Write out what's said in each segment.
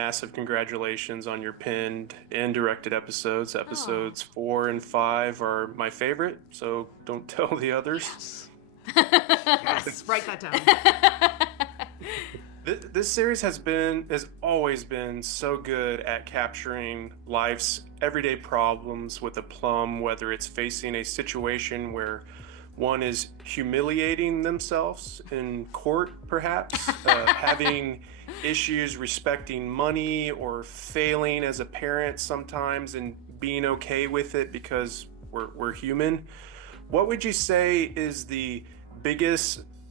massive congratulations on your pinned and directed episodes. Episodes 4 and 5 are my favorite, so don't tell the others. Yes, write that down. This series has always been so good at capturing life's everyday problems with aplomb, whether it's facing a situation where one is humiliating themselves in court, perhaps, having issues respecting money or failing as a parent sometimes and being okay with it because we're human. What would you say is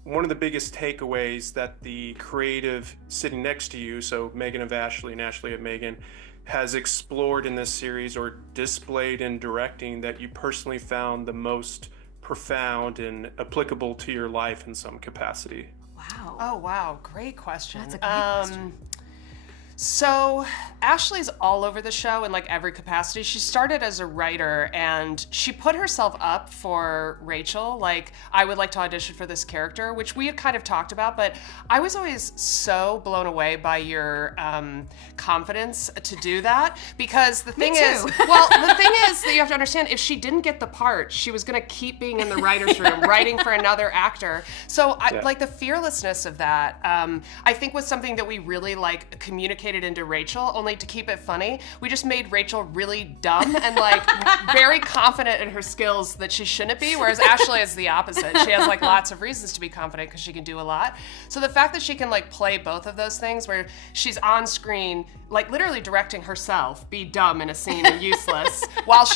one of the biggest takeaways that the creative sitting next to you, so Megan of Ashly and Ashly of Megan, has explored in this series or displayed in directing that you personally found the most profound and applicable to your life in some capacity? Wow. Oh, wow. Great question. That's a great question. So Ashly's all over the show in like every capacity. She started as a writer and she put herself up for Rachel. Like, I would like to audition for this character, which we had kind of talked about, but I was always so blown away by your confidence to do that, because the thing is that you have to understand, if she didn't get the part, she was gonna keep being in the writer's room writing for another actor. So like the fearlessness of that, I think was something that we really like communicated into Rachel, only to keep it funny. We just made Rachel really dumb and like very confident in her skills that she shouldn't be, whereas Ashly is the opposite. She has like lots of reasons to be confident because she can do a lot. So the fact that she can like play both of those things, where she's on screen, like literally directing herself, be dumb in a scene and useless, while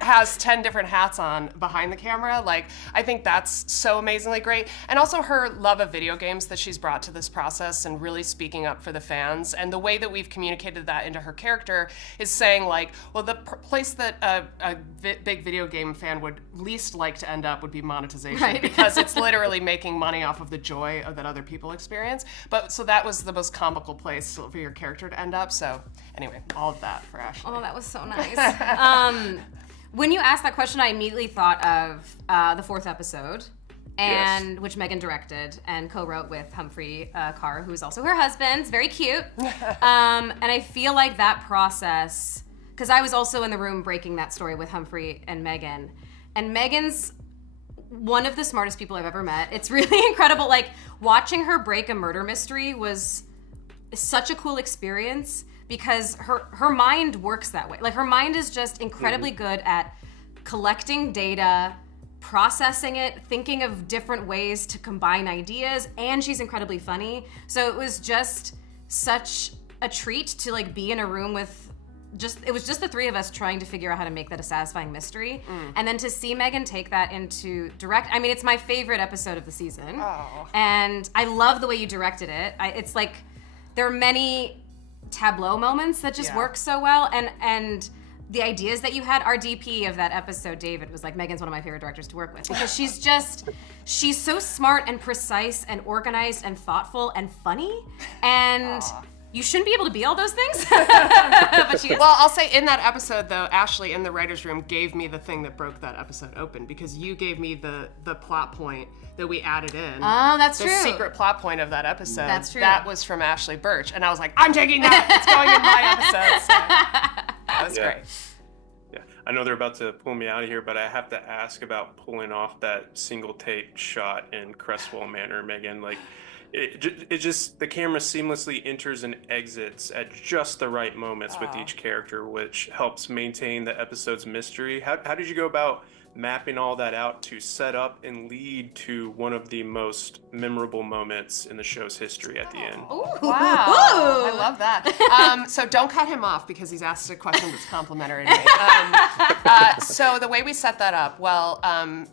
has 10 different hats on behind the camera, like I think that's so amazingly great. And also her love of video games that she's brought to this process and really speaking up for the fans. And the way that we've communicated that into her character is saying like, well, the place that a big video game fan would least like to end up would be monetization, right? Because it's literally making money off of the joy that other people experience. But so that was the most comical place for your character to end up. So anyway, all of that for Ashly. Oh, that was so nice. When you asked that question, I immediately thought of the 4th episode, and which Megan directed and co-wrote with Humphrey Carr, who is also her husband. It's very cute. And I feel like that process, because I was also in the room breaking that story with Humphrey and Megan's one of the smartest people I've ever met. It's really incredible. Like, watching her break a murder mystery was such a cool experience, because her mind works that way. Like, her mind is just incredibly good at collecting data, processing it, thinking of different ways to combine ideas, and she's incredibly funny. So it was just such a treat to like be in a room with it was just the three of us trying to figure out how to make that a satisfying mystery. And then to see Megan take that into direct, I mean, it's my favorite episode of the season. And I love the way you directed it. It's like, there are many tableau moments that just work so well, and the ideas that you had. Our DP of that episode, David, was like, Megan's one of my favorite directors to work with, because she's so smart and precise and organized and thoughtful and funny, and you shouldn't be able to be all those things. But she is. Well, I'll say in that episode though, Ashly in the writer's room gave me the thing that broke that episode open, because you gave me the plot point that we added in. Oh, that's true. The secret plot point of that episode. That's true. That was from Ashly Burch. And I was like, I'm taking that. It's going in my episode. So that was great. Yeah, I know they're about to pull me out of here, but I have to ask about pulling off that single take shot in Cresswell Manor, Megan. Like, it just, the camera seamlessly enters and exits at just the right moments with each character, which helps maintain the episode's mystery. How did you go about mapping all that out to set up and lead to one of the most memorable moments in the show's history at the end? Ooh, wow. Ooh. I love that. So don't cut him off because he's asked a question that's complimentary to me. So the way we set that up, well,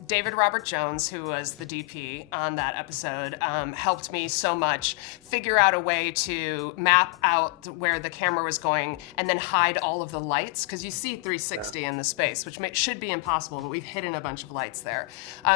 David Robert Jones, who was the DP on that episode, helped me so much figure out a way to map out where the camera was going and then hide all of the lights, because you see 360 in the space, which should be impossible, but we've hidden a bunch of lights there.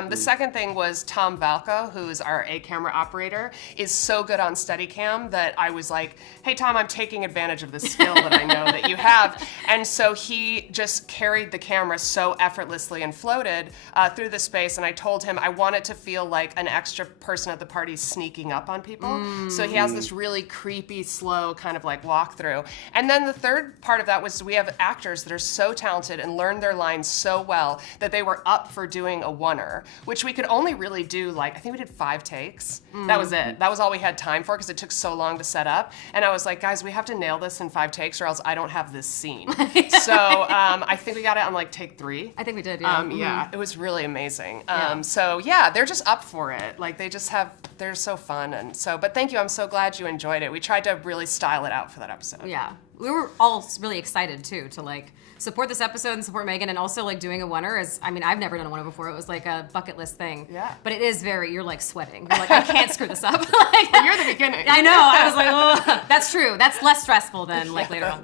The second thing was Tom Valco, who's our camera operator, is so good on Steadicam that I was like, hey Tom, I'm taking advantage of this skill that I know that you have. And so he just carried the camera so effortlessly and floated through the space, and I told him I want it to feel like an extra person at the party sneaking up on people. So he has this really creepy, slow kind of like walk through. And then the third part of that was we have actors that are so talented and learn their lines so well that they were up for doing a oneer, which we could only really do like, I think we did 5 takes. That was it. That was all we had time for because it took so long to set up. And I was like, guys, we have to nail this in 5 takes or else I don't have this scene. So I think we got it on like take 3. I think we did, yeah. Yeah, it was really amazing. Yeah. So yeah, they're just up for it. Like they're so fun. And so, but thank you. I'm so glad you enjoyed it. We tried to really style it out for that episode. Yeah. We were all really excited too to like support this episode and support Megan, and also like doing a oneer is, I mean, I've never done a oneer before. It was like a bucket list thing. Yeah. But it is you're like sweating. You're like, I can't screw this up. Like, You're the beginning. I know. I was like, oh, that's true. That's less stressful than like later on.